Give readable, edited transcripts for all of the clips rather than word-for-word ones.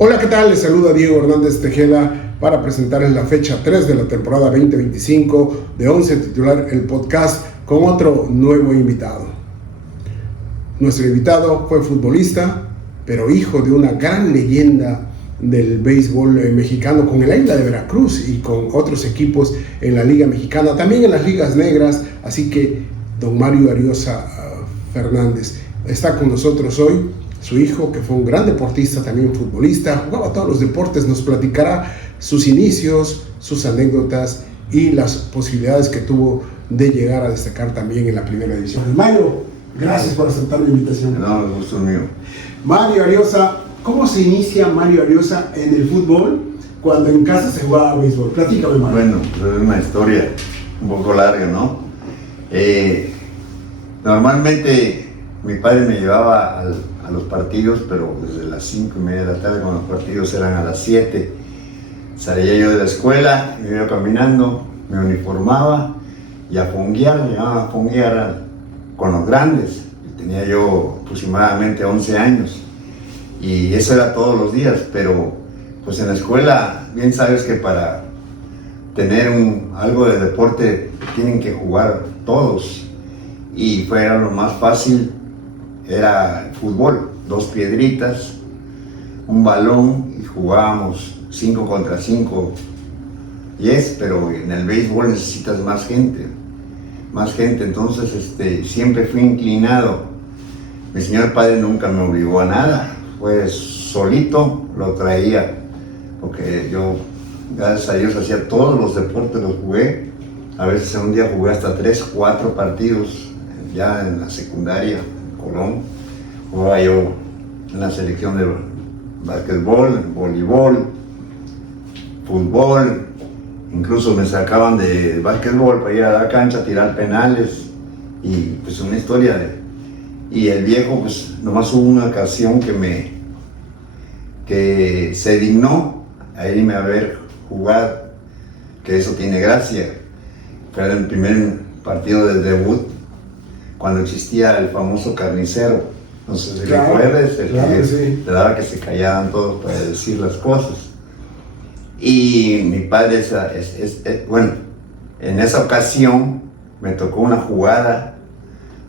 Hola, ¿qué tal? Les saluda Diego Hernández Tejeda para presentarles la fecha 3 de la temporada 2025 de Once Titular, el podcast, con otro nuevo invitado. Nuestro invitado fue futbolista, pero hijo de una gran leyenda del béisbol mexicano con el Águila de Veracruz y con otros equipos en la Liga Mexicana, también en las ligas negras. Así que don Mario Ariosa Fernández está con nosotros hoy. Su hijo, que fue un gran deportista, también futbolista, jugaba todos los deportes, nos platicará sus inicios, sus anécdotas y las posibilidades que tuvo de llegar a destacar también en la primera división. Mario, gracias por aceptar mi invitación. No, el gusto es mío. Mario Ariosa, ¿cómo se inicia Mario Ariosa en el fútbol cuando en casa se jugaba béisbol? Platícame, Mario. Bueno, pues es una historia un poco larga, ¿no? Normalmente mi padre me llevaba a los partidos, pero desde las 5:30 de la tarde, cuando los partidos eran a las 7. Salía yo de la escuela, me iba caminando, me uniformaba y a fonguear, llegaba a fonguear con los grandes. Tenía yo aproximadamente 11 años y eso era todos los días, pero pues en la escuela bien sabes que para tener algo de deporte tienen que jugar todos, y fuera lo más fácil era fútbol, 2 piedritas, un balón y jugábamos 5 contra 5, pero en el béisbol necesitas más gente, entonces siempre fui inclinado. Mi señor padre nunca me obligó a nada, fue solito, lo traía, porque yo, gracias a Dios, hacía todos los deportes, los jugué. A veces en un día jugué hasta 3, 4 partidos, ya en la secundaria, en Colón. Jugaba yo en la selección de básquetbol, voleibol, fútbol. Incluso me sacaban de básquetbol para ir a la cancha a tirar penales, y pues una historia y el viejo, pues nomás hubo una ocasión que se dignó a irme a ver jugar, que eso tiene gracia. Fue el primer partido de debut, cuando existía el famoso carnicero. No sé si recuerdas, sí. Le daba que se callaran todos para decir las cosas. Y mi padre, bueno, en esa ocasión me tocó una jugada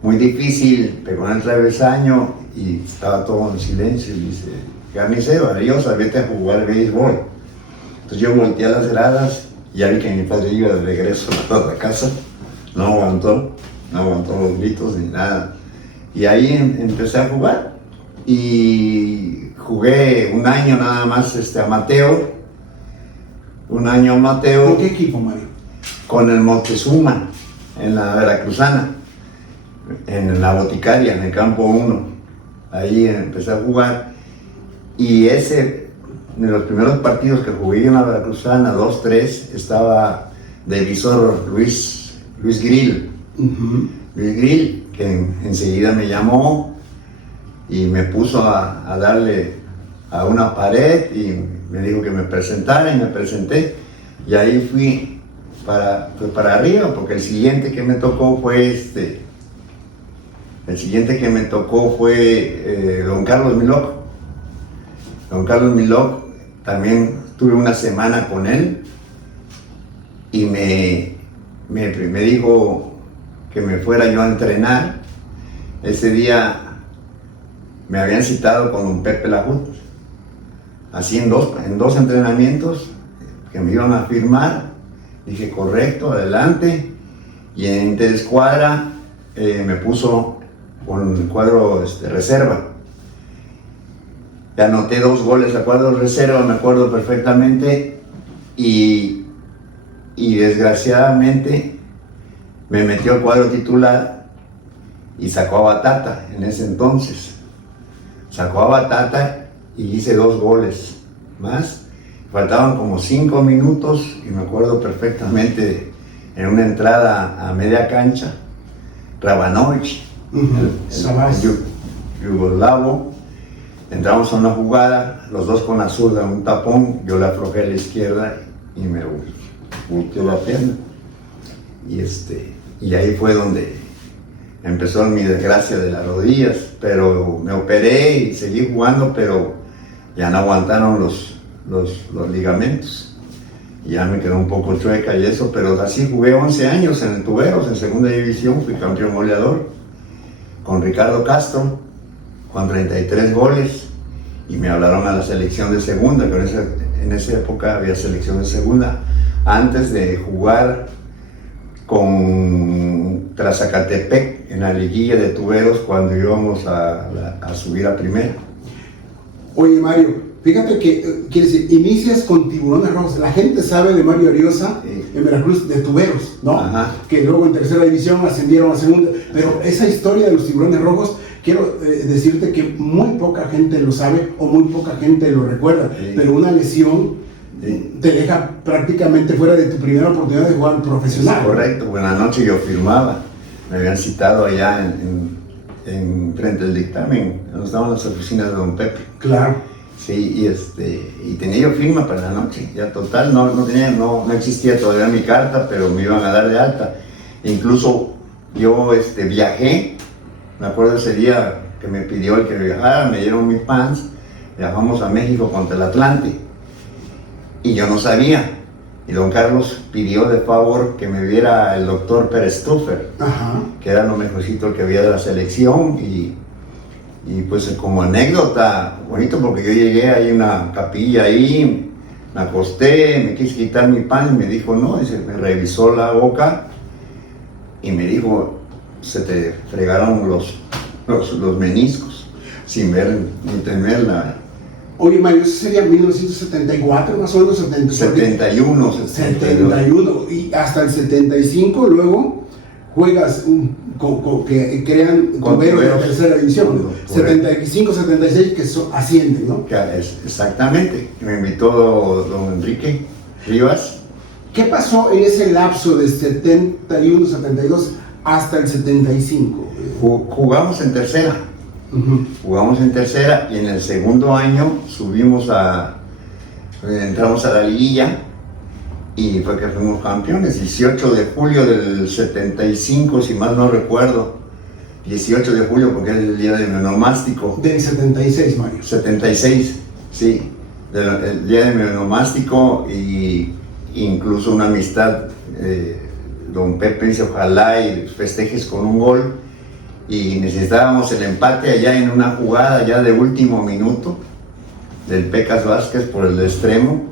muy difícil, pegó en el travesaño y estaba todo en silencio, y dice: carnicero, Ariosa, vete a jugar béisbol. Entonces yo volteé a las gradas y ya vi que mi padre iba de regreso a la casa. No aguantó los gritos ni nada. Y ahí empecé a jugar. Y jugué un año nada más amateur. Un año amateur. ¿Con qué equipo, Mario? Con el Moctezuma, en la Veracruzana, en la Boticaria, en el campo 1. Ahí empecé a jugar. Y de los primeros partidos que jugué en la Veracruzana, 2-3, estaba de visor Luis Grill. Luis Grill, que enseguida me llamó y me puso a darle a una pared y me dijo que me presentara, y me presenté, y ahí fui para arriba, porque el siguiente que me tocó fue don Carlos Milok. Don Carlos Milok, también tuve una semana con él y me dijo que me fuera yo a entrenar. Ese día me habían citado con don Pepe Lajut, así en dos entrenamientos que me iban a firmar. Dije: correcto, adelante. Y en interescuadra me puso con el cuadro reserva. Anoté 2 goles a cuadro reserva, me acuerdo perfectamente, y desgraciadamente me metió al cuadro titular y sacó a Batata en ese entonces. Sacó a Batata y hice 2 goles más. Faltaban como 5 minutos y me acuerdo perfectamente, en una entrada a media cancha, Rabanovich, el yugoslavo, entramos a una jugada, los dos con la zurda, un tapón, yo le aflojé a la izquierda y me volteó la pierna. Y ahí fue donde empezó mi desgracia de las rodillas, pero me operé y seguí jugando, pero ya no aguantaron los ligamentos. Y ya me quedó un poco chueca y eso, pero así jugué 11 años en el Tuberos, en segunda división, fui campeón goleador con Ricardo Castro, con 33 goles, y me hablaron a la selección de segunda, pero en esa época había selección de segunda, antes de jugar contra Zacatepec en la liguilla de Tuberos cuando íbamos a subir a primera. Oye, Mario, fíjate que, quiere decir, inicias con Tiburones Rojos. La gente sabe de Mario Ariosa en Veracruz, de Tuberos, ¿no? Ajá. Que luego en tercera división ascendieron a segunda. Pero esa historia de los Tiburones Rojos, quiero decirte que muy poca gente lo sabe o muy poca gente lo recuerda. Sí. Pero una lesión te deja prácticamente fuera de tu primera oportunidad de jugar profesional. Sí, correcto. Buenas noches, yo firmaba. Me habían citado allá en frente al dictamen, donde estaban las oficinas de don Pepe. Claro. Sí, y tenía yo firma para la noche, ya total, no existía todavía mi carta, pero me iban a dar de alta. Incluso yo viajé, me acuerdo ese día que me pidió el que viajara, me dieron mis pants, viajamos a México contra el Atlante, y yo no sabía, y don Carlos pidió de favor que me viera el doctor Pérez Stuffer, que era lo mejorcito que había de la selección, y pues como anécdota, bonito, porque yo llegué, hay una capilla ahí, me acosté, me quise quitar mi pan y me dijo no, dice, me revisó la boca y me dijo, se te fregaron los meniscos, sin ver ni tener la... Oye, Mario, eso sería 1974, más o menos 71. 71, y hasta el 75 luego juegas que crean Tuberos de la tercera división, 75, 76 que ascienden, ¿no? Exactamente, me invitó don Enrique Rivas. ¿Qué pasó en ese lapso de 71, 72 hasta el 75? Jugamos en tercera. Jugamos en tercera y en el segundo año entramos a la liguilla y fue que fuimos campeones. 18 de julio del 75, si mal no recuerdo, 18 de julio porque es el día de mi onomástico. Del 76, Mario. 76, sí, el día de mi onomástico, y incluso una amistad, don Pepe dice ojalá y festejes con un gol, y necesitábamos el empate allá en una jugada ya de último minuto del Pecas Vázquez por el extremo.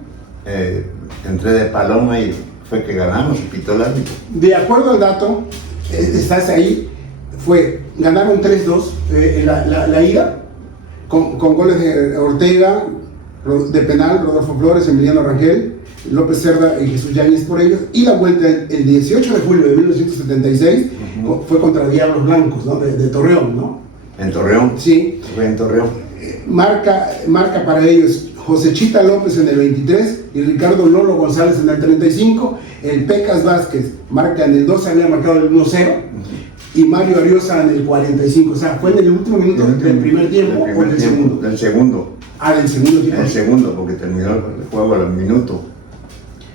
Entré de paloma y fue que ganamos y pitó el árbitro. De acuerdo al dato, estás ahí, ganaron 3-2 la ida, con goles de Ortega, de penal, Rodolfo Flores, Emiliano Rangel, López Cerda y Jesús Yáñez por ellos, y la vuelta el 18 de julio de 1976 fue contra Diablos Blancos, ¿no? de Torreón, ¿no? En Torreón. Sí. Fue en Torreón. Marca para ellos José Chita López en el 23 y Ricardo Lolo González en el 35. El Pecas Vázquez marca en el 12, había marcado el 1-0, y Mario Ariosa en el 45. O sea, fue en el último minuto del primer tiempo o del segundo. Del segundo. Del segundo tiempo. El segundo, porque terminó el juego al minuto.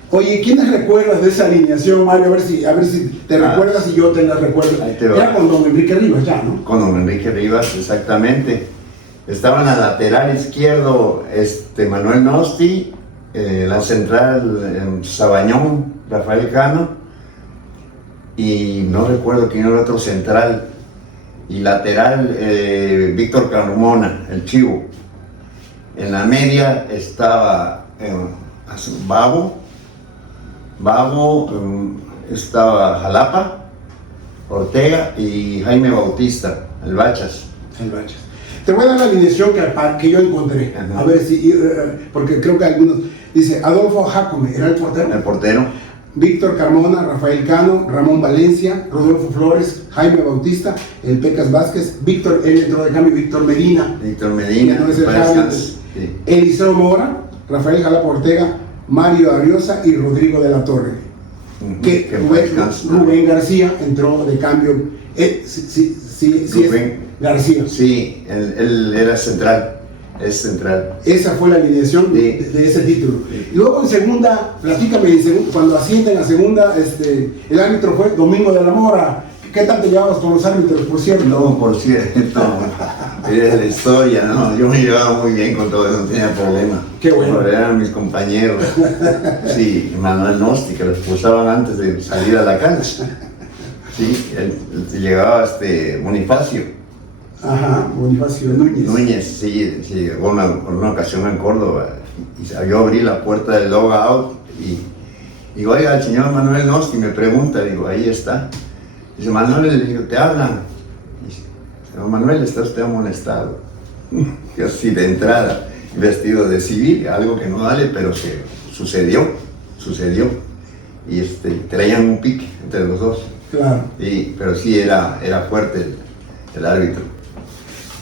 Oye, ¿quiénes recuerdas de esa alineación, Mario? A ver si te recuerdas y yo te la recuerdo. Ya con don Enrique Rivas, ya, ¿no? Con don Enrique Rivas, exactamente. Estaban al lateral izquierdo Manuel Nosti, la central Sabañón, Rafael Cano, y no recuerdo quién era el otro central, y lateral Víctor Carmona, el Chivo. En la media estaba Babo, estaba Jalapa, Ortega y Jaime Bautista, el Bachas. Te voy a dar la alineación que yo encontré. Ajá. A ver si, porque creo que algunos. Dice Adolfo Jacome, ¿era el portero? El portero. Víctor Carmona, Rafael Cano, Ramón Valencia, Rodolfo Flores, Jaime Bautista, el Pecas Vázquez, él entró de cambio, Víctor Medina. No es el Eliseo Mora, Rafael Jalapa Ortega, Mario Ariosa y Rodrigo de la Torre. Que Rubén García entró de cambio. Rubén García. Sí, él era central. Es central. Esa fue la alineación de ese título. Y luego en segunda, platícame, cuando ascienden a segunda, el árbitro fue Domingo de la Mora. ¿Qué tal te llevabas con los árbitros, por cierto? No, por cierto. Es la historia, ¿no? Yo me llevaba muy bien con todo eso, no tenía problema. Qué bueno. Pero eran mis compañeros. Sí, Manuel Nosti, que lo expulsaban antes de salir a la cancha. Sí, él llegaba Bonifacio. Ajá, Bonifacio Núñez. Núñez, sí, llegó una ocasión en Córdoba. Y yo abrí la puerta del logout y digo, oiga, el señor Manuel Nosti me pregunta, digo, ahí está. Dice, Manuel, le digo, te hablan. Dice, señor Manuel, ¿está usted amonestado? Yo así de entrada, vestido de civil, algo que no vale, pero que sucedió. Y traían un pique entre los dos. Claro. Pero sí era fuerte el árbitro.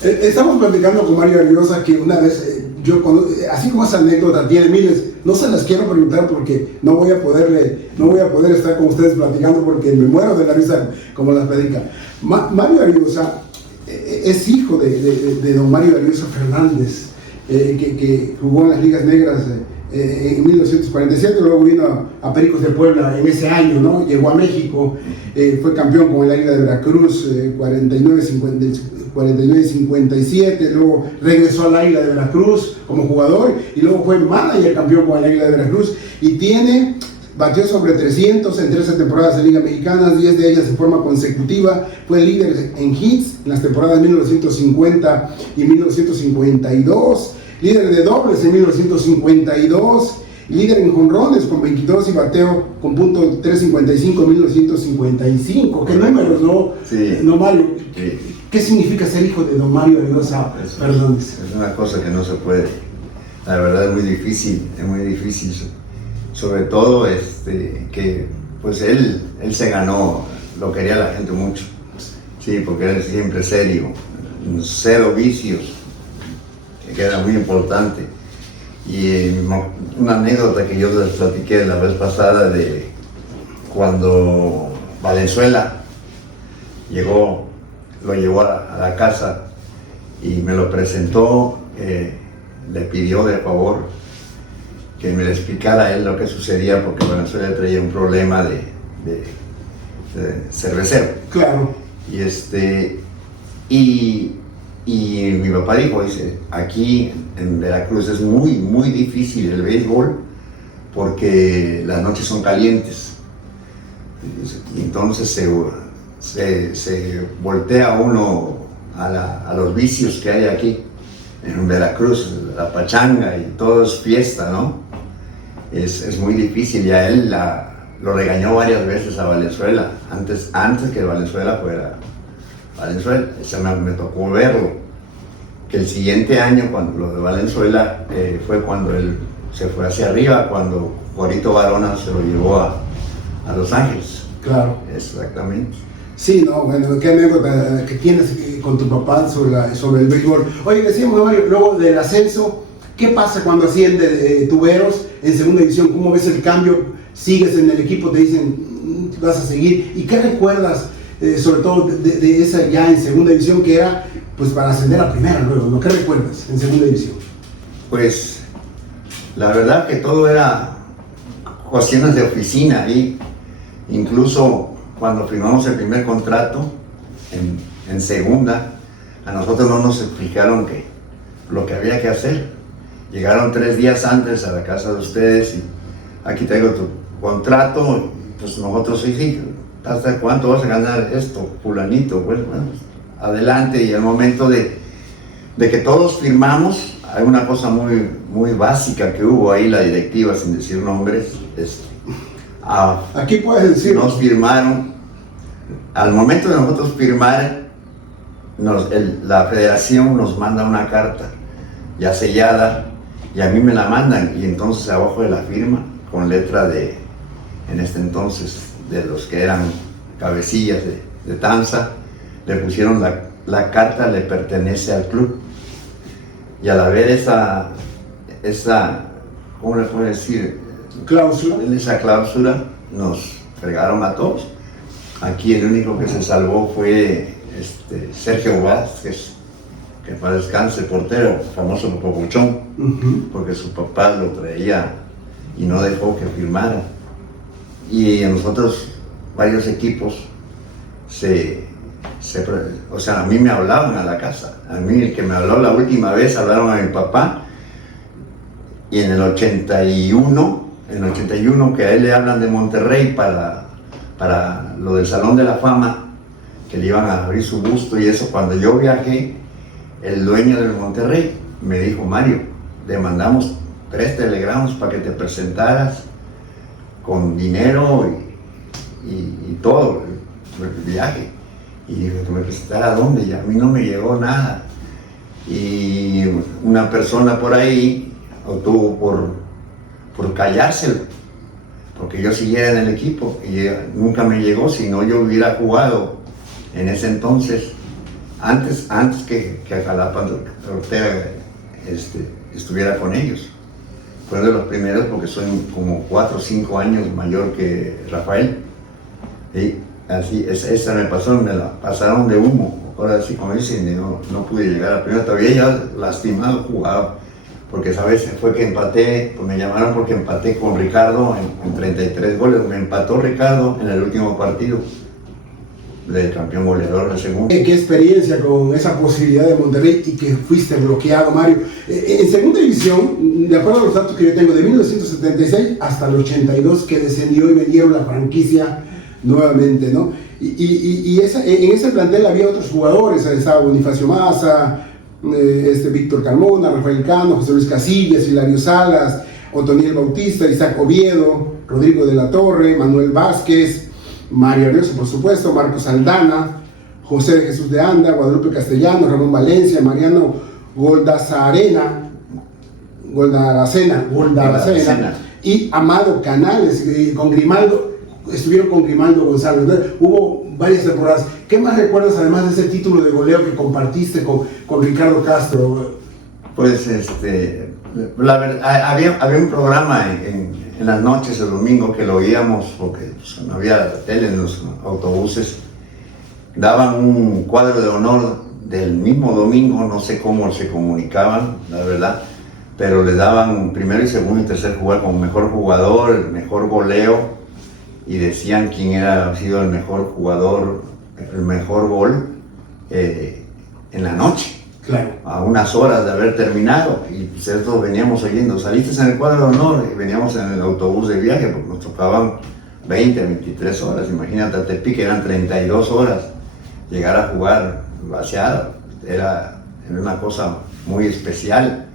Estamos platicando con Mario Ariosa que una vez, así como esa anécdota tiene miles, no se las quiero preguntar porque no voy a poder estar con ustedes platicando porque me muero de la risa como las predica. Mario Ariosa es hijo de don Mario Ariosa Fernández, que jugó en las ligas negras en 1947, luego vino a Pericos de Puebla en ese año, ¿no? Llegó a México, fue campeón con el Águila de Veracruz, 49-57, luego regresó al Águila de Veracruz como jugador y luego fue manager campeón con el Águila de Veracruz y batió sobre 300 en 13 temporadas de Liga Mexicana, 10 de ellas en forma consecutiva, fue líder en hits en las temporadas 1950 y 1952, líder de dobles en 1952, líder en jonrones con 22 y bateo con punto .355 en 1955. ¿Qué números, no? Sí. No, Mario. Sí. ¿Qué significa ser hijo de don Mario Ariosa Fernández? Es una cosa que no se puede. La verdad es muy difícil, Sobre todo que pues él se ganó, lo quería la gente mucho. Sí, porque era siempre serio, cero vicios, que era muy importante. Y una anécdota que yo les platiqué la vez pasada de cuando Valenzuela lo llevó a la casa y me lo presentó, le pidió de favor que me le explicara a él lo que sucedía porque Valenzuela traía un problema de cervecero. Claro. Y mi papá dice, aquí en Veracruz es muy, muy difícil el béisbol porque las noches son calientes. Y entonces se voltea uno a los vicios que hay aquí en Veracruz, la pachanga y todo es fiesta, ¿no? Es muy difícil y a él lo regañó varias veces a Valenzuela, antes que Valenzuela fuera Valenzuela. Me tocó verlo, que el siguiente año, cuando lo de Valenzuela, fue cuando él se fue hacia arriba, cuando Jorito Barona se lo llevó a Los Ángeles. Claro. Exactamente. Sí, no, bueno, qué anécdota que tienes con tu papá sobre el béisbol. Oye, decíamos, Mario, luego del ascenso, ¿qué pasa cuando asciende Tuberos en segunda división? ¿Cómo ves el cambio? ¿Sigues en el equipo? ¿Te dicen vas a seguir? ¿Y qué recuerdas, sobre todo de esa ya en segunda división que era pues para ascender a primera luego, ¿no? ¿Qué recuerdas en segunda división? Pues la verdad que todo era cuestiones de oficina ahí. Incluso cuando firmamos el primer contrato en segunda, a nosotros no nos explicaron lo que había que hacer. Llegaron 3 días antes a la casa de ustedes y aquí traigo tu contrato, pues nosotros sí, ¿hasta cuánto vas a ganar esto, fulanito? Pues bueno, adelante. Y al momento de que todos firmamos, hay una cosa muy, muy básica que hubo ahí, la directiva, sin decir nombres, aquí puedes decir. Nos firmaron, al momento de nosotros firmar, la federación nos manda una carta ya sellada y a mí me la mandan y entonces abajo de la firma, con letra en este entonces, de los que eran cabecillas de Tanza, le pusieron la carta le pertenece al club. Y al haber esa ¿cómo le puedo decir? Cláusula. En esa cláusula nos fregaron a todos. Aquí el único que se salvó fue Sergio Vázquez, que para descanse, portero, famoso por Papuchón, porque su papá lo traía y no dejó que firmara. Y nosotros, varios equipos, se o sea, a mí me hablaban a la casa. A mí el que me habló la última vez hablaron a mi papá. Y en el 81 que a él le hablan de Monterrey para lo del Salón de la Fama, que le iban a abrir su busto y eso, cuando yo viajé, el dueño del Monterrey me dijo: Mario, le mandamos 3 telegramas para que te presentaras con dinero y todo, el viaje. Y dije: ¿que me presentara a dónde? Y a mí no me llegó nada. Y una persona por ahí obtuvo por callárselo, porque yo siguiera en el equipo, y nunca me llegó. Si no, yo hubiera jugado en ese entonces, antes que Jalapa Ortega estuviera con ellos. Fueron de los primeros, porque soy como 4 o 5 años mayor que Rafael. Y así, esa me pasó, me la pasaron de humo. Ahora sí, como dicen, no pude llegar a primera. Todavía ya lastimado jugaba, porque esa vez fue que empaté, pues me llamaron porque empaté con Ricardo en 33 goles. Me empató Ricardo en el último partido del campeón goleador del segundo. ¿Qué experiencia con esa posibilidad de Monterrey y que fuiste bloqueado, Mario? En segunda división, de acuerdo a los datos que yo tengo, de 1976 hasta el 82, que descendió y vendieron la franquicia nuevamente, ¿no? En ese plantel había otros jugadores, estaba Bonifacio Maza, Víctor Carmona, Rafael Cano, José Luis Casillas, Hilario Salas, Otoniel Bautista, Isaac Oviedo, Rodrigo de la Torre, Manuel Vázquez, Mario Arioso, por supuesto, Marcos Aldana, José de Jesús de Anda, Guadalupe Castellano, Ramón Valencia, Mariano Goldazarena y Amado Canales, con Grimaldo, estuvieron con Grimaldo González, ¿no? Hubo varias temporadas. ¿Qué más recuerdas, además de ese título de goleo que compartiste con Ricardo Castro? Pues la verdad, había un programa en las noches el domingo que lo oíamos, porque pues, no había tele en los autobuses. Daban un cuadro de honor del mismo domingo, no sé cómo se comunicaban, la verdad, pero le daban primero y segundo y tercer lugar como mejor jugador, el mejor goleo, y decían quién ha sido el mejor jugador, el mejor gol en la noche. Claro. A unas horas de haber terminado, y pues esto veníamos oyendo: saliste en el cuadro de honor, y veníamos en el autobús de viaje, porque nos tocaban 20, 23 horas, imagínate, a Tepic eran 32 horas, llegar a jugar vaciado, era una cosa muy especial,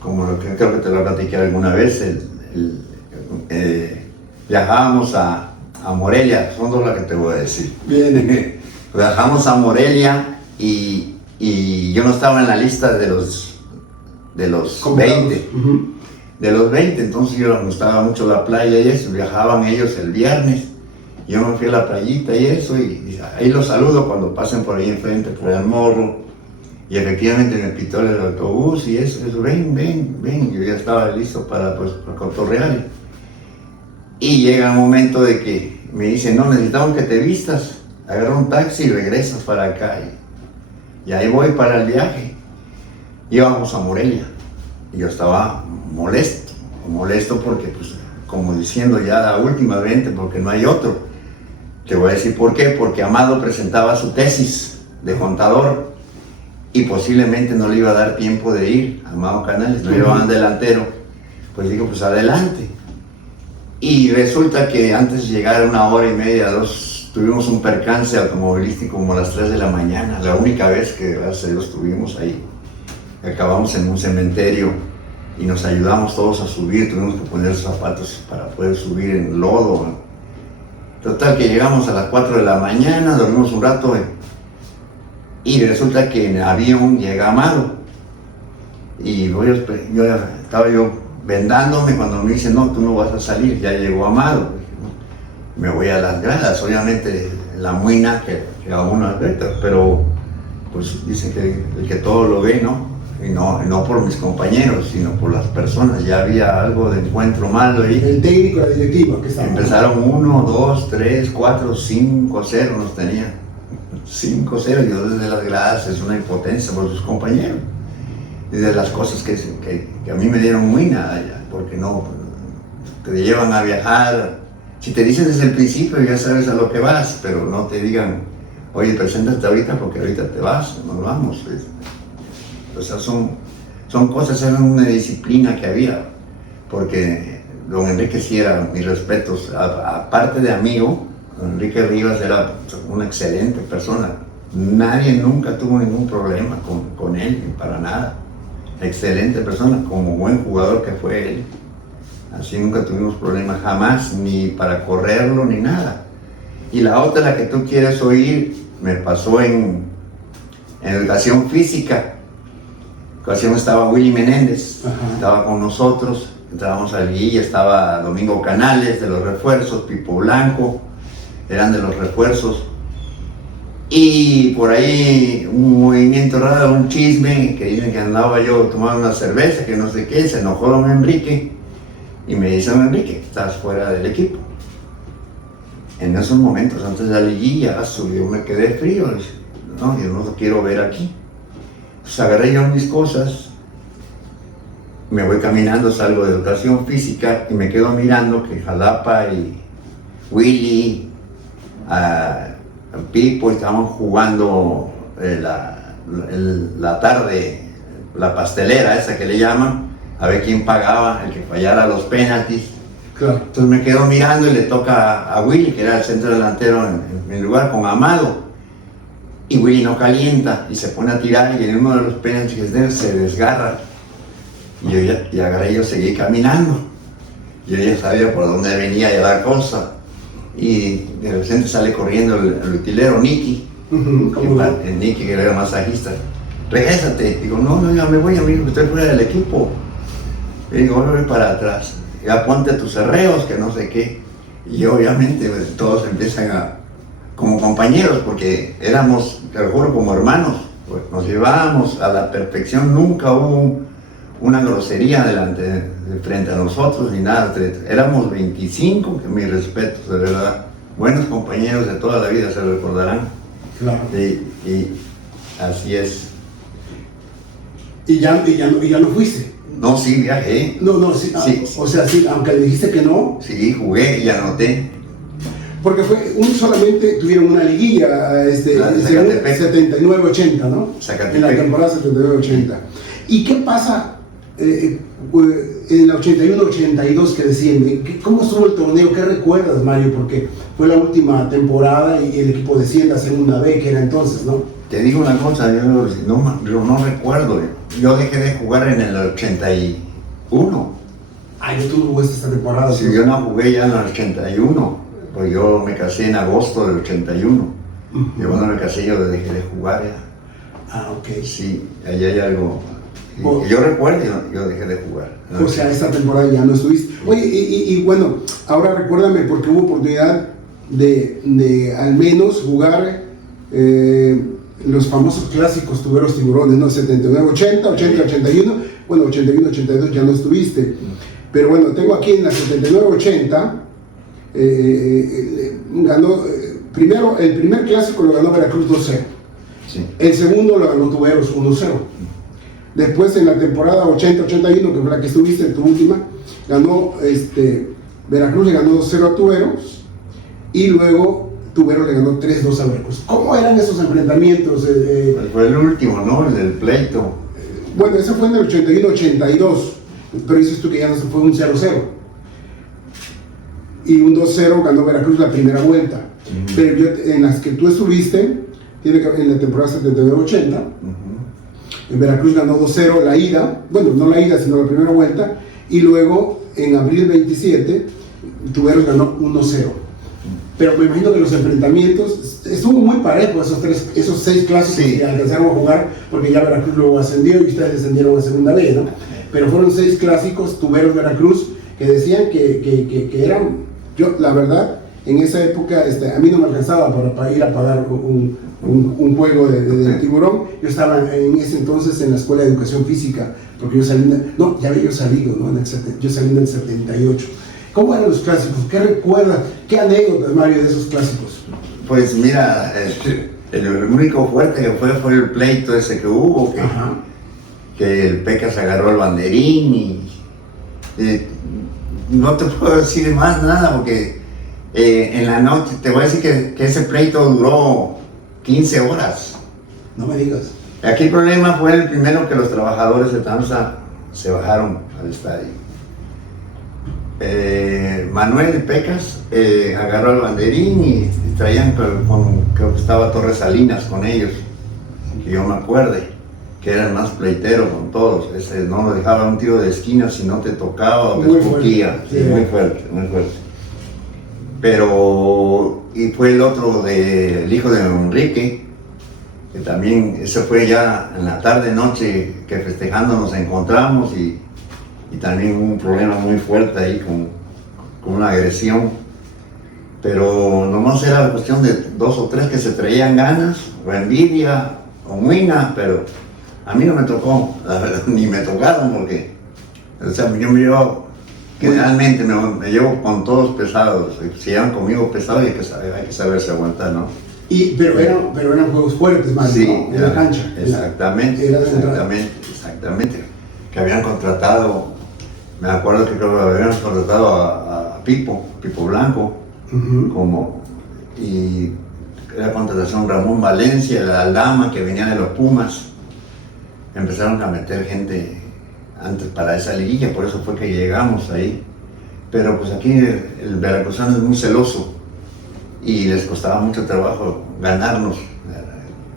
como lo que creo que te lo platiqué alguna vez. Viajábamos a Morelia, son 2 las que te voy a decir. Bien. Viajamos a Morelia y yo no estaba en la lista de los 20. Uh-huh. De los 20, entonces yo me gustaba mucho la playa y eso. Viajaban ellos el viernes, yo me fui a la playita y eso, y ahí los saludo cuando pasen por ahí enfrente, por el morro, y efectivamente me pitó el autobús y eso, ven, yo ya estaba listo para cotorrear. Y llega un momento de que me dicen: no, necesitamos que te vistas, agarra un taxi y regresas para acá. Y ahí voy para el viaje. Íbamos a Morelia y yo estaba molesto porque, pues, como diciendo ya la última 20, porque no hay otro. Te voy a decir por qué: porque Amado presentaba su tesis de contador y posiblemente no le iba a dar tiempo de ir. Amado Canales, lo llevaban delantero. Pues digo, pues adelante. Y resulta que antes de llegar 1 hora y media, 2, tuvimos un percance automovilístico como a las 3 de la mañana, la única vez que, gracias a Dios, estuvimos ahí. Acabamos en un cementerio y nos ayudamos todos a subir, tuvimos que poner zapatos para poder subir en lodo. Total que llegamos a las 4 de la mañana, dormimos un rato y resulta que en el avión llega Amado. Y estaba yo vendándome cuando me dicen: no, tú no vas a salir, ya llegó Amado. Me voy a las gradas, obviamente la muina que a uno afecta, pero pues dicen que el que todo lo ve, ¿no? Y no por mis compañeros, sino por las personas. Ya había algo de encuentro malo ahí. El técnico, la directiva, que estaba. Empezaron 1, 2, 3, 4, 5-0 nos tenían. 5-0, yo desde las gradas, es una impotencia por sus compañeros. Y de las cosas que a mí me dieron muy nada ya, porque no, te llevan a viajar. Si te dicen desde el principio ya sabes a lo que vas, pero no te digan: oye, preséntate ahorita porque ahorita te vas, nos vamos. O sea, son cosas, era una disciplina que había, porque don Enrique sí era, mis respetos, aparte de amigo, don Enrique Rivas era una excelente persona. Nadie nunca tuvo ningún problema con él, ni para nada. Excelente persona, como buen jugador que fue él. Así nunca tuvimos problemas, jamás, ni para correrlo, ni nada. Y la otra, la que tú quieres oír, me pasó en educación física. En ocasión estaba Willy Menéndez, estaba con nosotros, entrábamos al guía, estaba Domingo Canales de los refuerzos, Pipo Blanco, eran de los refuerzos. Y por ahí un movimiento raro, un chisme, que dicen que andaba yo tomando una cerveza, que no sé qué, se enojó don Enrique y me dice don Enrique, estás fuera del equipo. En esos momentos, antes de la liguilla, yo me quedé frío, no, yo no lo quiero ver aquí. Pues agarré yo mis cosas, me voy caminando, salgo de educación física y me quedo mirando que Jalapa y Willy, Pipo estaban jugando la tarde, la pastelera esa que le llaman, a ver quién pagaba, el que fallara los penaltis. Claro. Entonces me quedo mirando y le toca a Willy, que era el centro delantero en mi lugar, con Amado. Y Willy no calienta y se pone a tirar y en uno de los penaltis se desgarra. Y yo agarré, yo seguí caminando. Yo ya sabía por dónde venía ya la cosa. Y de repente sale corriendo el utilero Nicky, Nicky que era masajista. Regrésate. Digo, no, ya me voy, amigo, estoy fuera del equipo. Y digo, voy para atrás. Ya ponte tus arreos, que no sé qué. Y obviamente pues, todos empiezan como compañeros, porque éramos, te lo juro, como hermanos. Pues, nos llevábamos a la perfección, nunca hubo una grosería frente a nosotros ni nada. Éramos 25, que mis respetos, de verdad. Buenos compañeros de toda la vida, se lo recordarán. Claro. Y así es. ¿Y ya no fuiste? No, sí, viajé. No, sí, sí. O sea, sí, aunque le dijiste que no. Sí, jugué y anoté. Porque solamente tuvieron una liguilla, 79-80, ¿no? Zacatepec. En la temporada 79-80. ¿Y qué pasa en la 81-82 que desciende? ¿Cómo estuvo el torneo? ¿Qué recuerdas, Mario? Porque fue la última temporada y el equipo desciende a Segunda B, que era entonces, ¿no? Te digo una cosa, yo no recuerdo. Yo dejé de jugar en el 81. Tú no jugaste esta temporada. Sí, yo no jugué ya en el 81. Pues yo me casé en agosto del 81. Y cuando me casé yo dejé de jugar ya. Ok. Sí, ahí hay algo. Yo recuerdo, yo dejé de jugar. ¿No? O sea, esta temporada ya no estuviste. Oye, y bueno, ahora recuérdame, porque hubo oportunidad de al menos jugar los famosos clásicos tuberos tiburones, ¿no? 79-80, 80-81, bueno, 81-82 ya no estuviste. Pero bueno, tengo aquí en la 79-80, ganó, primero, el primer clásico lo ganó Veracruz 2-0. Sí. El segundo lo ganó Tuberos 1-0. Después en la temporada 80-81, que fue la que estuviste, tu última, ganó Veracruz le ganó 2-0 a Tuberos y luego Tuberos le ganó 3-2 a Veracruz. ¿Cómo eran esos enfrentamientos? Fue el último, ¿no? El del pleito. Bueno, ese fue en el 81-82, pero dices tú que ya no fue un 0-0. Y un 2-0 ganó Veracruz la primera vuelta. Pero en las que tú estuviste, en la temporada 79-80, en Veracruz ganó 2-0 la ida, bueno, no la ida, sino la primera vuelta, y luego en abril 27, Tuberos ganó 1-0. Pero me imagino que los enfrentamientos estuvo muy parejo, esos 6 clásicos que alcanzaron a jugar, porque ya Veracruz luego ascendió y ustedes descendieron a Segunda B, ¿no? Pero fueron 6 clásicos, Tuberos, Veracruz, que decían que eran, yo la verdad, en esa época a mí no me alcanzaba para ir a pagar un juego de tiburón. Yo estaba en ese entonces en la Escuela de Educación Física, porque yo salí, ya había yo salido, ¿no? Yo salí en el 78. ¿Cómo eran los clásicos? ¿Qué recuerdas? ¿Qué anécdotas, Mario, de esos clásicos? Pues mira, el único fuerte que fue el pleito ese que hubo, que el Pecas agarró el banderín y no te puedo decir más nada porque en la noche, te voy a decir que ese pleito duró 15 horas. No me digas. Aquí el problema fue el primero que los trabajadores de Tamsa se bajaron al estadio. Manuel Pecas agarró el banderín y traían creo que estaba Torres Salinas con ellos, que yo me acuerde, que era el más pleitero con todos. Ese no lo dejaba un tiro de esquina si no te tocaba o te escupía. Sí, muy fuerte, muy fuerte. Pero, y fue el otro el hijo de Enrique, que también, eso fue ya en la tarde, noche, que festejando nos encontramos y también hubo un problema muy fuerte ahí con una agresión. Pero nomás era la cuestión de 2 o 3 que se traían ganas, o envidia, o muina, pero a mí no me tocó, la verdad, ni me tocaron porque, o sea, yo me llevo, generalmente me llevo con todos pesados, si llevan conmigo pesados hay que saberse aguantar, ¿no? Pero eran juegos fuertes, más, sí, ¿no? En la cancha. Exactamente, exactamente. Que habían contratado, me acuerdo que creo que habían contratado a Pipo Blanco, y era contratación Ramón Valencia, la Aldama, que venía de los Pumas. Empezaron a meter gente antes para esa liguilla, por eso fue que llegamos ahí. Pero pues aquí el veracruzano es muy celoso y les costaba mucho trabajo ganarnos,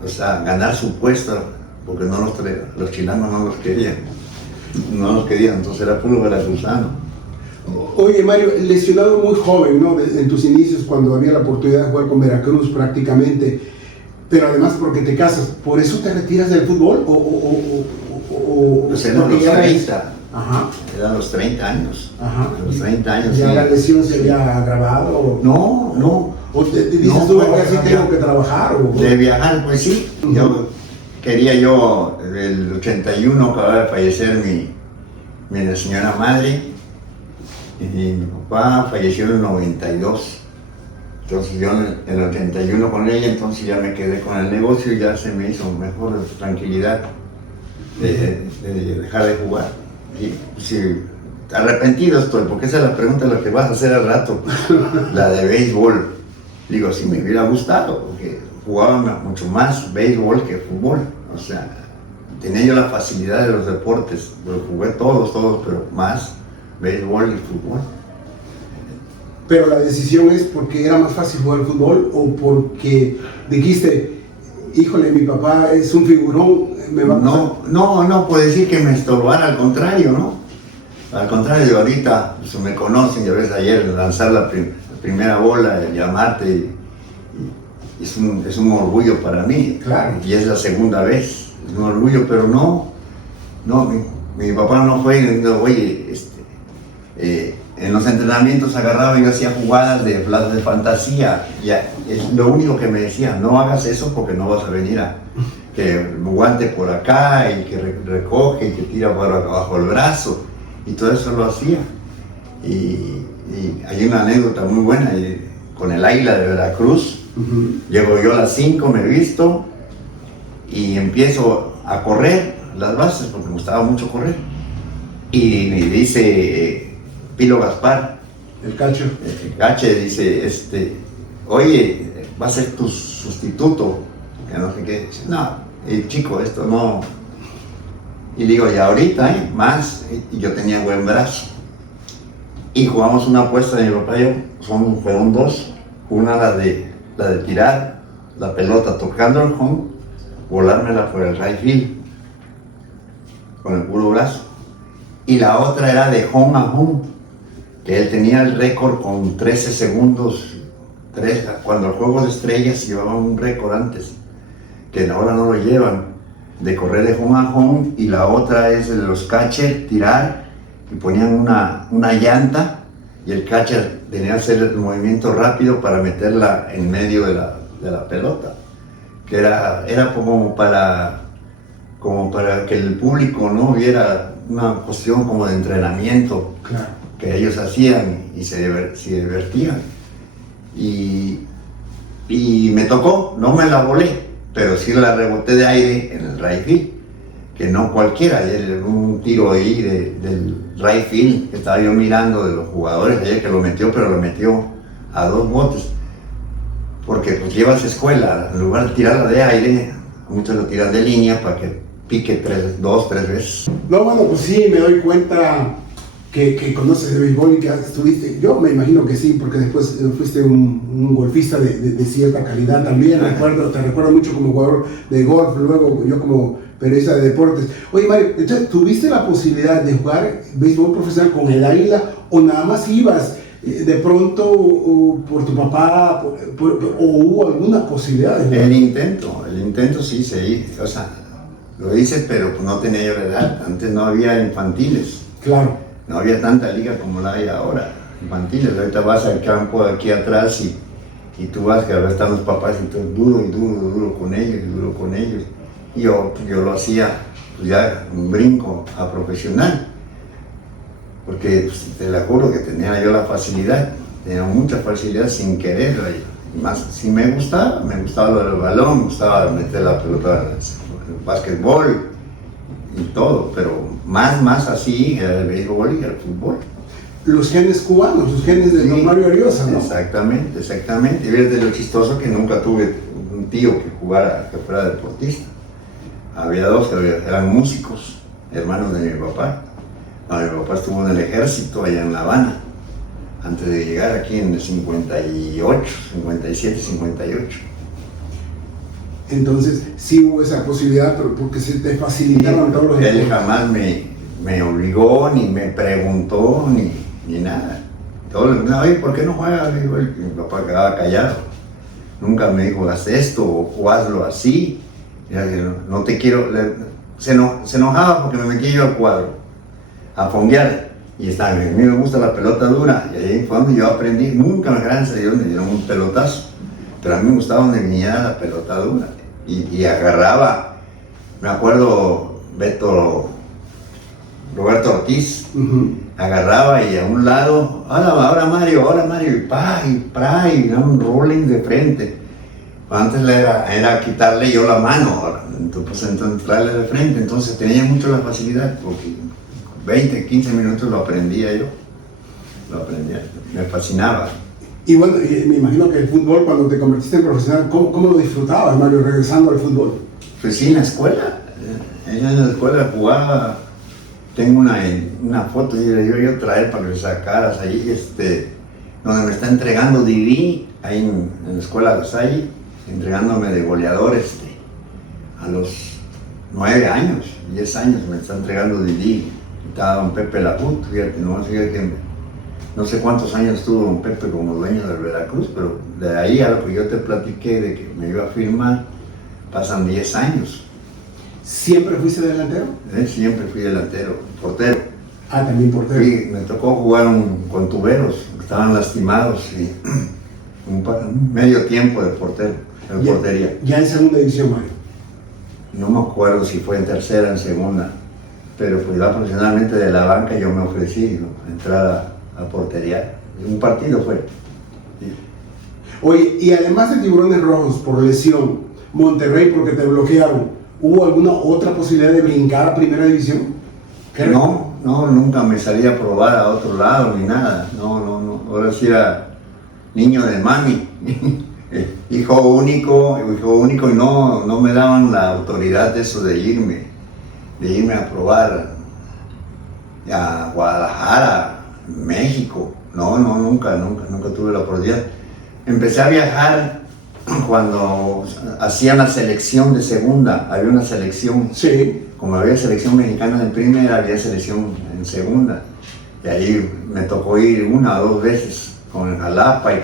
o sea, ganar su puesto, porque los chilangos no los querían, entonces era puro veracruzano. Oye, Mario, lesionado muy joven, ¿no? En tus inicios, cuando había la oportunidad de jugar con Veracruz prácticamente, pero además porque te casas, ¿por eso te retiras del fútbol? Pues eran los 30. Ajá. Eran los 30 años. Ajá. A los 30 años. ¿Ya sí. la lesión se había agravado? No. ¿O te dices tú, ahora sí tengo que trabajar? De viajar, pues sí. El 81 acababa de fallecer mi señora madre, y mi papá falleció en el 92. Entonces yo en el 81 con ella, entonces ya me quedé con el negocio y ya se me hizo mejor tranquilidad de dejar de jugar. Y sí, arrepentido estoy, porque esa es la pregunta la que vas a hacer al rato, la de béisbol. Digo, si me hubiera gustado, porque jugaba mucho más béisbol que fútbol. O sea, tenía yo la facilidad de los deportes, jugué todos, pero más béisbol y fútbol. Pero la decisión es porque era más fácil jugar fútbol o porque dijiste, híjole, mi papá es un figurón, me va a pasar. No puedo decir que me estorbara, al contrario, ¿no? Al contrario, ahorita pues, me conocen, ya ves ayer lanzar la primera bola, llamarte, es un orgullo para mí. Claro. Y es la segunda vez, es un orgullo, pero no, mi papá no fue diciendo, oye, en los entrenamientos agarraba y yo hacía jugadas de fantasía. Es lo único que me decía, no hagas eso porque no vas a venir a que guante por acá y que recoge y que tira por abajo el brazo. Y todo eso lo hacía. Y hay una anécdota muy buena con el Águila de Veracruz. Llego yo a las 5, me visto y empiezo a correr las bases porque me gustaba mucho correr. Y me dice Pilo Gaspar, el cacho. El cache dice, oye, va a ser tu sustituto. Que no sé qué. Dice, no, chico, esto no. Y digo, y ahorita, más. Y yo tenía buen brazo. Y jugamos una apuesta de mi papá y yo, fueron 2. Una la de tirar la pelota tocando el home, volármela por el right field con el puro brazo. Y la otra era de home a home, que él tenía el récord con 13 segundos, cuando el juego de estrellas llevaba un récord antes, que ahora no lo llevan, de correr de home a home. Y la otra es de los catchers, tirar, y ponían una llanta, y el catcher tenía que hacer el movimiento rápido para meterla en medio de la pelota, que era como para que el público no viera una cuestión como de entrenamiento. Claro. Que ellos hacían y se divertían. Y me tocó, no me la volé, pero sí la reboté de aire en el right field, que no cualquiera. Un tiro ahí del right field que estaba yo mirando de los jugadores ayer que lo metió, pero lo metió a 2 botes. porque pues llevas escuela, en lugar de tirarla de aire, muchos lo tiran de línea para que pique 2, 3 veces. No, bueno, pues sí, me doy cuenta que conoces de béisbol y que estuviste, yo me imagino que sí, porque después fuiste un golfista de cierta calidad también, te recuerdo mucho como jugador de golf, luego yo como periodista de deportes. Oye, Mario, entonces, ¿tuviste la posibilidad de jugar béisbol profesional con el Águila o nada más ibas de pronto por tu papá o hubo alguna posibilidad de jugar? El intento sí se hizo, o sea, lo hice, pero pues no tenía yo la edad, antes no había infantiles. Claro. No había tanta liga como la hay ahora, infantiles. Ahorita vas al campo aquí atrás y tú vas, que ahora están los papás y todo duro con ellos. Y yo lo hacía, pues ya un brinco a profesional, porque pues, te la juro que tenía yo la facilidad, tenía mucha facilidad sin querer. Más, si me gustaba lo del balón, me gustaba meter la pelota el básquetbol y todo, pero más así era el béisbol y el fútbol. Los genes cubanos, los genes de don Mario Ariosa, ¿no? Exactamente. Y ves de lo chistoso que nunca tuve un tío que fuera deportista. Había 2 que eran músicos, hermanos de mi papá. Mi papá estuvo en el ejército allá en La Habana, antes de llegar aquí en el 57, 58. Entonces, sí hubo esa posibilidad, pero porque se te facilitaron todos los Él deportes. jamás me obligó, ni me preguntó, ni nada. Oye, ¿por qué no juegas? Mi papá quedaba callado. Nunca me dijo, haz esto o hazlo así. No te quiero. Se enojaba porque me metía yo al cuadro, a fondear. Y a mí me gusta la pelota dura. Y ahí fue donde yo aprendí. Nunca me dieron un pelotazo. Pero a mí me gustaba donde viniera la pelota dura. Y agarraba, me acuerdo, Roberto Ortiz, agarraba y a un lado, ahora Mario, y daba un rolling de frente. Antes era quitarle yo la mano, entonces entrarle de frente, entonces tenía mucho la facilidad, porque 20, 15 minutos lo aprendía, me fascinaba. Y bueno, me imagino que el fútbol, cuando te convertiste en profesional, ¿cómo lo disfrutabas, Mario, regresando al fútbol? Pues sí, en la escuela. En la escuela jugaba. Tengo una foto, yo traer para que sacaras ahí, donde me está entregando Didi, ahí en la escuela de Salle, entregándome de goleador, a los 9 años, 10 años me está entregando Didi. Estaba don Pepe Laput, fíjate no sé cuántos años estuvo don Pepe como dueño del Veracruz, pero de ahí a lo que yo te platiqué de que me iba a firmar, pasan 10 años. ¿Siempre fuiste delantero? Siempre fui delantero, portero. Ah, también portero. Sí, me tocó jugar con tuberos, que estaban lastimados, y un medio tiempo de portero, en portería. ¿Ya en segunda división, Mario? No me acuerdo si fue en tercera, en segunda, pero pues ya profesionalmente de la banca yo me ofrecí, ¿no?, entrar a portería. Un partido fue. Sí. Oye, y además de Tiburones Rojos por lesión, Monterrey porque te bloquearon, ¿hubo alguna otra posibilidad de brincar a primera división? No, nunca me salí a probar a otro lado ni nada. No. Ahora sí era niño de mami, hijo único y no me daban la autoridad de eso de irme a probar a Guadalajara, México. Nunca tuve la oportunidad. Empecé a viajar cuando hacían la selección de segunda, había una selección. Sí. Como había selección mexicana en primera, había selección en segunda. Y ahí me tocó ir 1 o 2 veces con el Jalapa y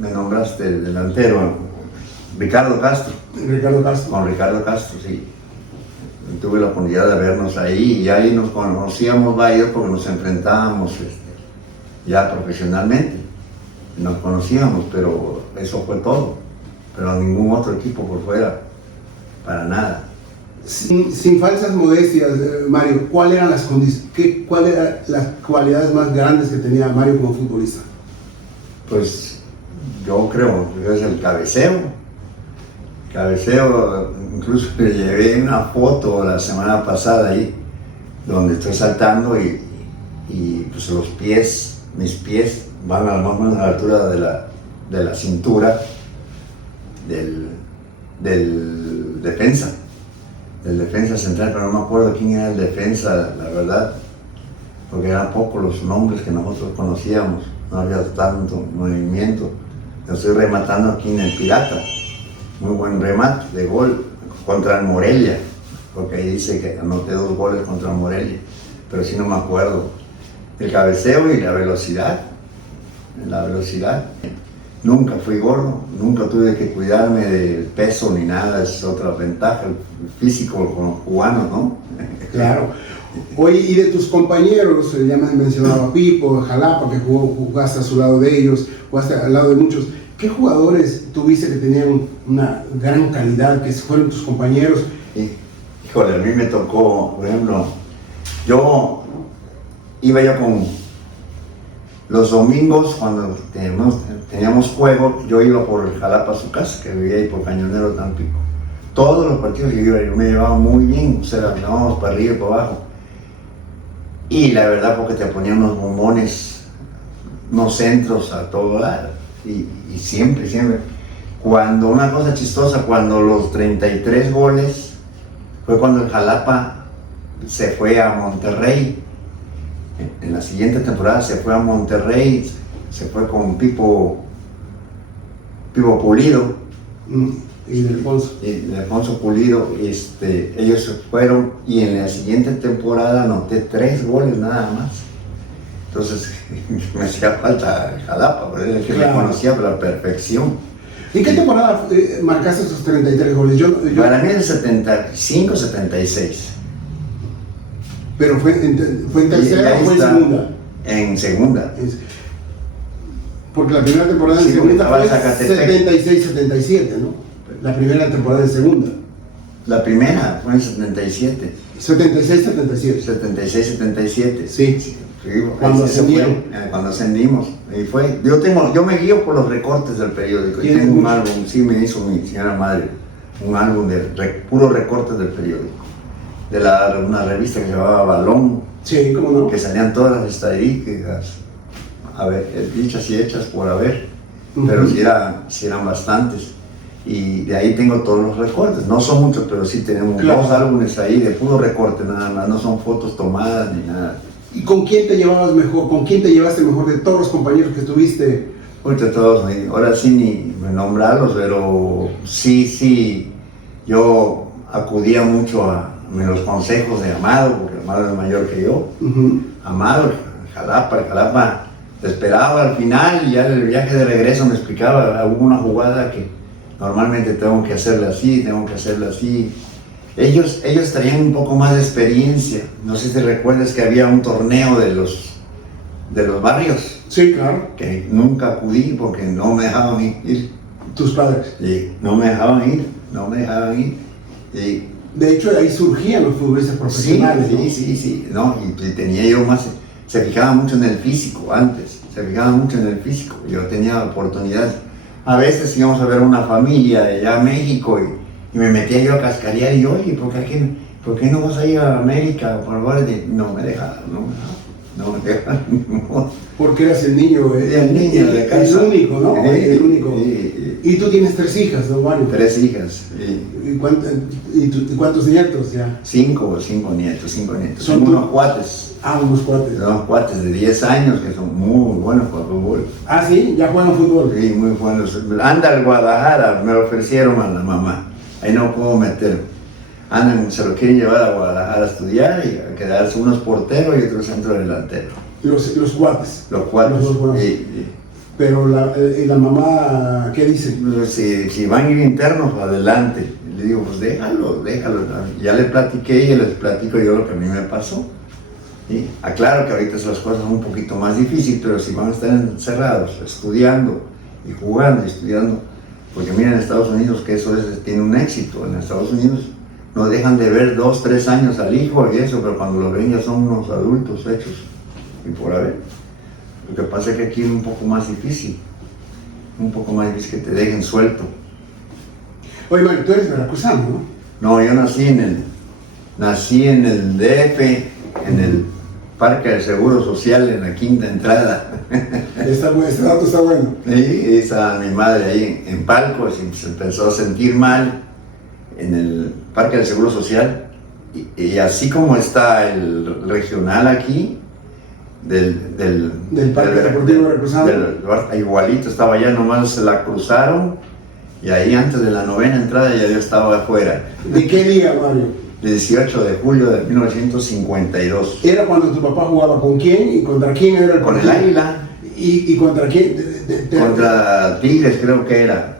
me nombraste el delantero, Ricardo Castro. Con Ricardo Castro, sí. Tuve la oportunidad de vernos ahí y ahí nos conocíamos varios porque nos enfrentábamos ya profesionalmente. Nos conocíamos, pero eso fue todo. Pero ningún otro equipo por fuera, para nada. Sin falsas modestias, Mario, ¿cuáles eran las cualidades más grandes que tenía Mario como futbolista? Pues yo creo que es el cabeceo. Incluso le llevé una foto la semana pasada ahí, donde estoy saltando y pues mis pies van más o menos a la altura de la cintura del defensa central, pero no me acuerdo quién era el defensa, la verdad, porque eran pocos los nombres que nosotros conocíamos, no había tanto movimiento. Yo estoy rematando aquí en el Pirata, muy buen remate de gol contra el Morelia, porque ahí dice que anoté 2 goles contra el Morelia, pero sí no me acuerdo. El cabeceo y la velocidad. Nunca fui gordo, nunca tuve que cuidarme del peso ni nada, es otra ventaja, el físico con los cubanos, ¿no? Claro. Oye, y de tus compañeros, ya me mencionaba Pipo, Jalapa, que jugaste a su lado de ellos, jugaste al lado de muchos. ¿Qué jugadores tuviste que tenían una gran calidad, que fueron tus compañeros? Híjole, a mí me tocó, por ejemplo, iba yo con los domingos, cuando teníamos juego, yo iba por Jalapa a su casa, que vivía ahí por Cañonero Tampico. Todos los partidos que yo iba, yo me llevaba muy bien, o sea, andábamos para arriba y para abajo. Y la verdad, porque te ponían unos bombones, unos centros a todo lado. Y siempre. Cuando, una cosa chistosa, cuando los 33 goles, fue cuando el Jalapa se fue a Monterrey. En la siguiente temporada se fue a Monterrey, se fue con Pipo Pulido. Y de Alfonso Pulido, ellos se fueron y en la siguiente temporada anoté 3 goles nada más. Entonces me hacía falta el Jalapa, el que me conocía a la perfección. ¿En qué temporada marcaste esos 33 goles? Para mí es el 75-76. ¿Pero fue en tercera o fue en segunda? En segunda. Porque la primera temporada en segunda fue 76-77, ¿no? La primera temporada en segunda. La primera fue en 77. 76-77. 76-77. Sí. Cuando ascendieron. Cuando ascendimos. Y fue. Yo me guío por los recortes del periódico. Y tengo un álbum, sí me hizo mi señora madre, un álbum de puros recortes del periódico. De una revista que se llamaba Balón. Sí, cómo no. Que salían todas las estadísticas, a ver, dichas y hechas por haber, pero sí eran bastantes. Y de ahí tengo todos los recortes, no son muchos, pero sí tenemos 2 álbumes ahí de puro recorte nada más, no son fotos tomadas ni nada. ¿Y con quién te llevabas mejor? ¿Con quién te llevaste mejor de todos los compañeros que tuviste? Ahorita todos, ahora sí ni nombrarlos, pero sí, yo acudía mucho a los consejos de Amado, porque Amado es mayor que yo. Amado, el Jalapa, te esperaba al final y ya en el viaje de regreso me explicaba, hubo una jugada que normalmente tengo que hacerla así. Ellos traían un poco más de experiencia. No sé si te recuerdas que había un torneo de los barrios. Sí, claro. Que nunca acudí porque no me dejaban ir. ¿Tus padres? Sí, no me dejaban ir. Y, de hecho, ahí surgían los futbolistas profesionales. Sí. No, y tenía yo más. Se fijaba mucho en el físico antes. Yo tenía la oportunidad. A veces íbamos a ver una familia allá a México y me metía yo a cascarear y oye, ¿por qué no vas a ir a América? No me dejaban. Porque eras el niño, el niño de casa. El único, ¿no? El único. Y tú tienes 3 hijas, ¿no, Mario? 3 hijas. ¿Y cuántos nietos ya? 5 nietos. Son unos cuates. Unos cuates. Unos cuates de 10 años que son muy buenos para el fútbol. Sí, ya juegan fútbol. Sí, muy buenos. Anda al Guadalajara, me lo ofrecieron a la mamá. Ahí no puedo meter. Se lo quieren llevar a Guadalajara a estudiar y a quedarse unos porteros y otro centro delantero. Los cuates. Los cuates. Pero la mamá, ¿qué dice? Si van a ir internos, adelante. Le digo, pues déjalo. Ya le platiqué y les platico yo lo que a mí me pasó. ¿Sí? Aclaro que ahorita esas cosas son un poquito más difíciles, pero si van a estar encerrados, estudiando y jugando y estudiando, porque miren en Estados Unidos que eso tiene un éxito. En Estados Unidos no dejan de ver 2, 3 años al hijo y eso, pero cuando lo ven ya son unos adultos hechos y por haber. Lo que pasa es que aquí es un poco más difícil que te dejen suelto. Oye, Mario, tú eres veracruzano, ¿no? No, yo nací en el DF, en el Parque del Seguro Social, en la quinta entrada. Este dato está bueno. Sí, estaba mi madre ahí en Palco, y se empezó a sentir mal en el Parque del Seguro Social. Y así como está el regional aquí, del Parque Deportivo Veracruzano, igualito estaba allá, nomás se la cruzaron y ahí antes de la 9ª entrada ya yo estaba afuera. ¿De qué día, Mario? El 18 de julio de 1952. ¿Era cuando tu papá jugaba con quién y contra quién era el Con partido? el Águila. ¿Y contra quién? Contra Tigres creo que era,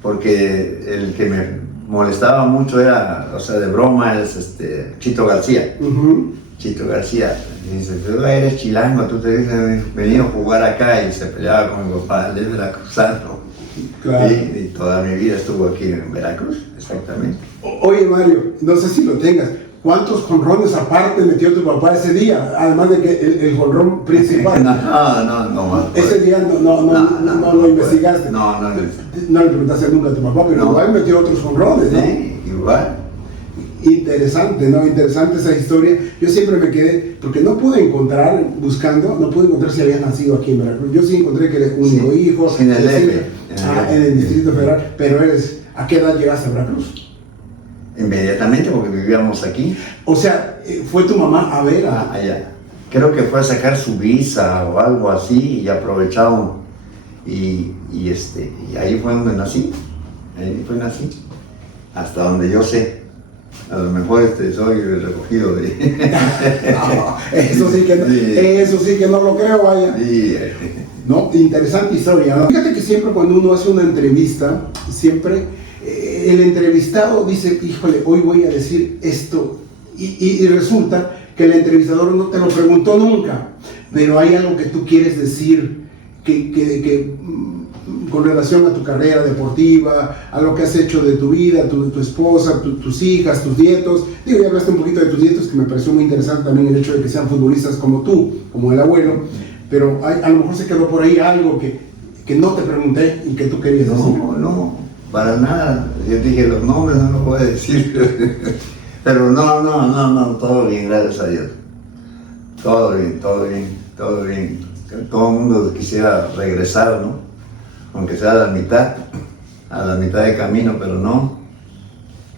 porque el que me molestaba mucho era, o sea, de broma, es Chito García. Chito García. Y dice, tú eres chilango, tú te has venido a jugar acá, y se peleaba con mi papá, él es veracruzano. Claro. Y toda mi vida estuvo aquí en Veracruz, exactamente. Oye, Mario, no sé si lo tengas. ¿Cuántos jonrones aparte metió tu papá ese día? Además de que el jonrón principal. No. Ese día no lo investigaste. No. No le preguntaste nunca a tu papá, pero igual metió otros jonrones, ¿no? Sí, igual. Interesante, ¿no? Interesante esa historia. Yo siempre me quedé, porque no pude encontrar si había nacido aquí en Veracruz. Yo sí encontré que eres único hijo. En el DF. En el Distrito Federal. Pero ¿a qué edad llegaste a Veracruz? Inmediatamente, porque vivíamos aquí. O sea, ¿fue tu mamá a ver? Allá. Creo que fue a sacar su visa o algo así y aprovecharon. Y ahí fue donde nací. Hasta donde yo sé. A lo mejor soy el recogido de... No, eso sí que no lo creo, vaya. Sí. No, interesante historia, ¿no? Fíjate que siempre cuando uno hace una entrevista, siempre el entrevistado dice, híjole, hoy voy a decir esto, y resulta que el entrevistador no te lo preguntó nunca, pero hay algo que tú quieres decir con relación a tu carrera deportiva, a lo que has hecho de tu vida, tu esposa, tus hijas, tus nietos. Digo, ya hablaste un poquito de tus nietos, que me pareció muy interesante también el hecho de que sean futbolistas como tú, como el abuelo, pero a lo mejor se quedó por ahí algo que no te pregunté y que tú querías decir. No, para nada. Yo dije, los nombres no los voy a decir. Pero no, todo bien, gracias a Dios. Todo bien. Todo el mundo quisiera regresar, ¿no? Aunque sea a la mitad de camino, pero no,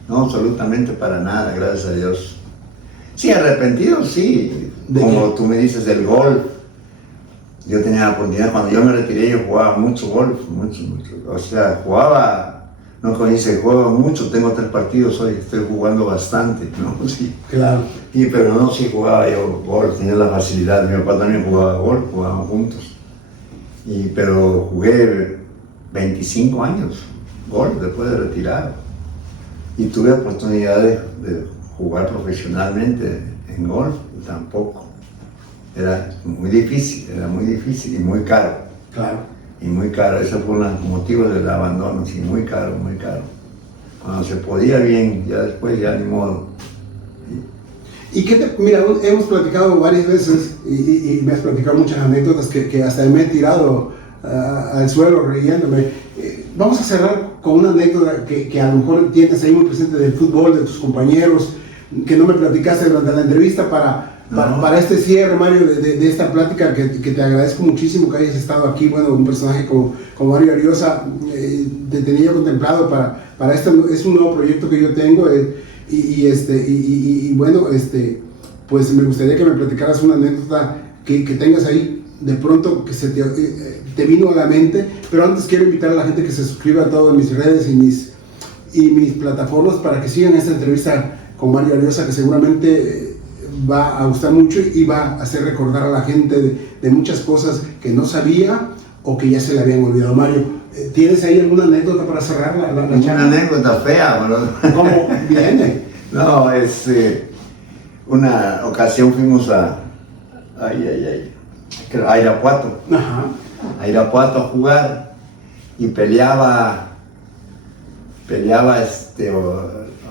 absolutamente para nada, gracias a Dios. Sí, arrepentido, sí, como tú me dices, del golf. Yo tenía la oportunidad, cuando yo me retiré, yo jugaba mucho golf, mucho. O sea, no como dice, juego mucho, tengo 3 partidos hoy, estoy jugando bastante, ¿no? Sí. Claro. Pero no, sí jugaba yo golf, tenía la facilidad, mi papá también jugaba golf, jugábamos juntos. Pero jugué 25 años golf después de retirado. Y tuve oportunidad de jugar profesionalmente en golf, y tampoco. Era muy difícil y muy caro. Claro. Y muy caro, ese fue uno de los motivos del abandono, sí, muy caro. Cuando se podía bien, ya después ya ni modo. Mira, hemos platicado varias veces y me has platicado muchas anécdotas que hasta me he tirado al suelo riéndome. Vamos a cerrar con una anécdota que a lo mejor tienes ahí muy presente del fútbol, de tus compañeros, que no me platicaste durante la entrevista para este cierre, Mario, de esta plática que te agradezco muchísimo que hayas estado aquí. Bueno, un personaje como Mario Ariosa, te tenía contemplado para este, es un nuevo proyecto que yo tengo, bueno, pues me gustaría que me platicaras una anécdota que tengas ahí, de pronto que se te vino a la mente. Pero antes quiero invitar a la gente que se suscriba a todas mis redes y mis plataformas para que sigan esta entrevista con Mario Ariosa, que seguramente va a gustar mucho y va a hacer recordar a la gente de muchas cosas que no sabía o que ya se le habían olvidado. Mario, ¿tienes ahí alguna anécdota para cerrar la charla? Una anécdota fea, ¿no? ¿Cómo viene? No, una ocasión fuimos a Irapuato. Ajá. A Irapuato a jugar y peleaba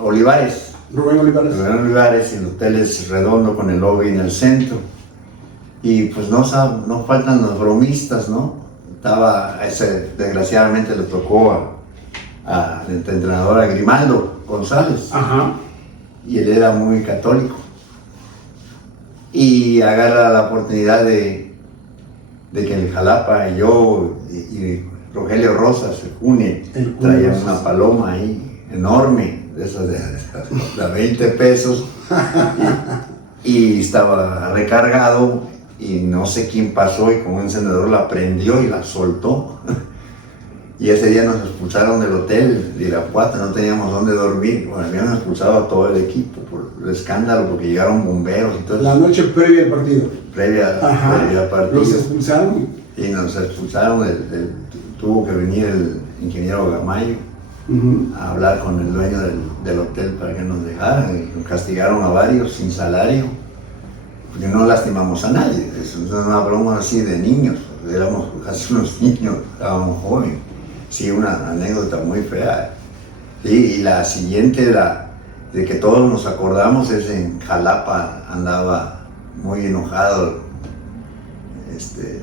Olivares. Rubén Olivares, y el hotel es redondo con el lobby en el centro. Y pues no faltan los bromistas, ¿no? Desgraciadamente le tocó al entrenador, a Grimaldo González. Ajá. Y él era muy católico. Y agarra la oportunidad de de que el Jalapa y yo y Rogelio Rosas, el Cune, traían una paloma ahí enorme, de esas de 20 pesos, y estaba recargado, y no sé quién pasó y con un encendedor la prendió y la soltó. Y ese día nos expulsaron del hotel de Irapuato, no teníamos dónde dormir. Bueno, habían expulsado a todo el equipo por el escándalo, porque llegaron bomberos y todo. La noche previa al partido. Previa al partido. ¿Los expulsaron? Y nos expulsaron, tuvo que venir el ingeniero Gamayo a hablar con el dueño del hotel para que nos dejaran. Y nos castigaron a varios sin salario, porque no lastimamos a nadie. Es una broma así de niños, éramos casi unos niños, estábamos jóvenes. Sí, una anécdota muy fea. Y la siguiente, de que todos nos acordamos, es en Jalapa, andaba muy enojado.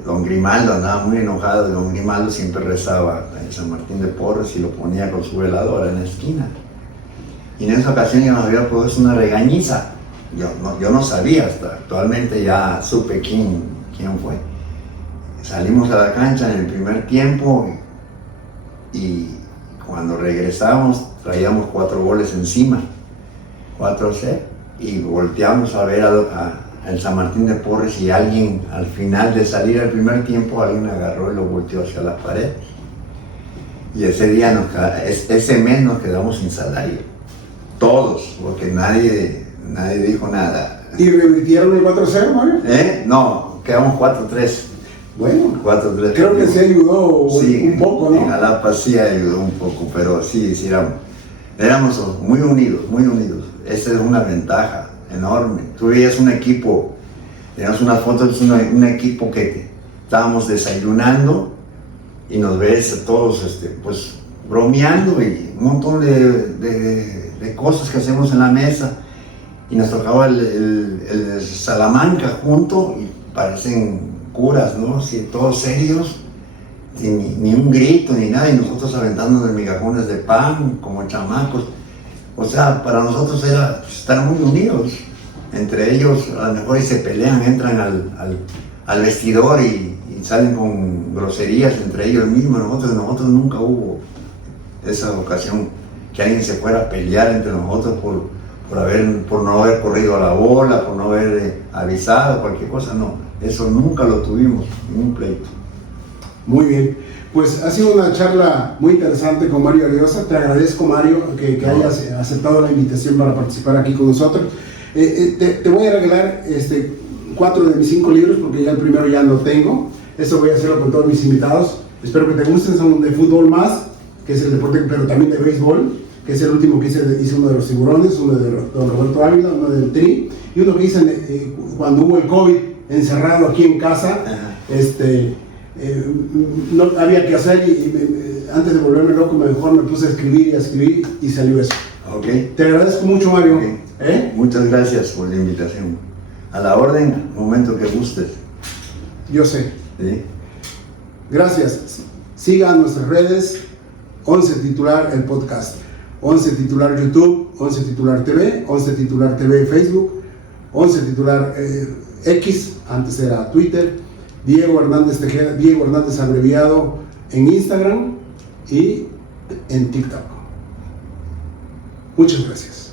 Don Grimaldo andaba muy enojado. Don Grimaldo siempre rezaba en San Martín de Porres y lo ponía con su veladora en la esquina. Y en esa ocasión ya nos había puesto una regañiza. Yo no sabía, hasta actualmente ya supe quién fue. Salimos a la cancha en el primer tiempo y cuando regresamos traíamos 4 goles encima, 4-0, y volteamos a ver al San Martín de Porres y alguien, al final de salir al primer tiempo, alguien agarró y lo volteó hacia la pared. Y ese mes nos quedamos sin salario, todos, porque nadie dijo nada. ¿Y revirtieron el 4-0, Mario? No, quedamos 4-3. Bueno, 4-3. Creo que sí ayudó un poco, ¿no? En Jalapa sí ayudó un poco, pero sí éramos muy unidos. Esa es una ventaja enorme. Tú veías un equipo, teníamos unas fotos de un equipo que estábamos desayunando y nos ves todos pues bromeando y un montón de cosas que hacemos en la mesa, y nos tocaba el Salamanca junto y parecen curas, ¿no? Sí, todos serios, ni un grito ni nada, y nosotros aventándonos de migajones de pan como chamacos. O sea, para nosotros era estar muy unidos. Entre ellos a lo mejor se pelean, entran al vestidor y salen con groserías entre ellos mismos. Nosotros nunca hubo esa ocasión que alguien se fuera a pelear entre nosotros por no haber corrido a la bola, por no haber avisado, cualquier cosa, no. Eso nunca lo tuvimos, ningún pleito. Muy bien, pues ha sido una charla muy interesante con Mario Ariosa. Te agradezco, Mario, que hayas aceptado la invitación para participar aquí con nosotros. Te voy a regalar 4 de mis 5 libros, porque ya el primero ya lo tengo. Eso voy a hacerlo con todos mis invitados. Espero que te gusten. Son de fútbol más, que es el deporte, pero también de béisbol, que es el último que hice uno de los Tiburones, uno de don Roberto Ávila, uno del Tri, y uno que hice cuando hubo el COVID, encerrado aquí en casa. No había que hacer y antes de volverme loco mejor me puse a escribir y salió eso. Okay. Te agradezco mucho, Mario. Okay. Muchas gracias por la invitación. A la orden, momento que gustes. Yo sé. ¿Sí? Gracias. Sigan nuestras redes, 11 Titular el podcast, 11 Titular YouTube, 11 Titular TV, 11 Titular TV Facebook, 11 Titular X, antes era Twitter, Diego Hernández Tejeda, Diego Hernández abreviado en Instagram y en TikTok. Muchas gracias.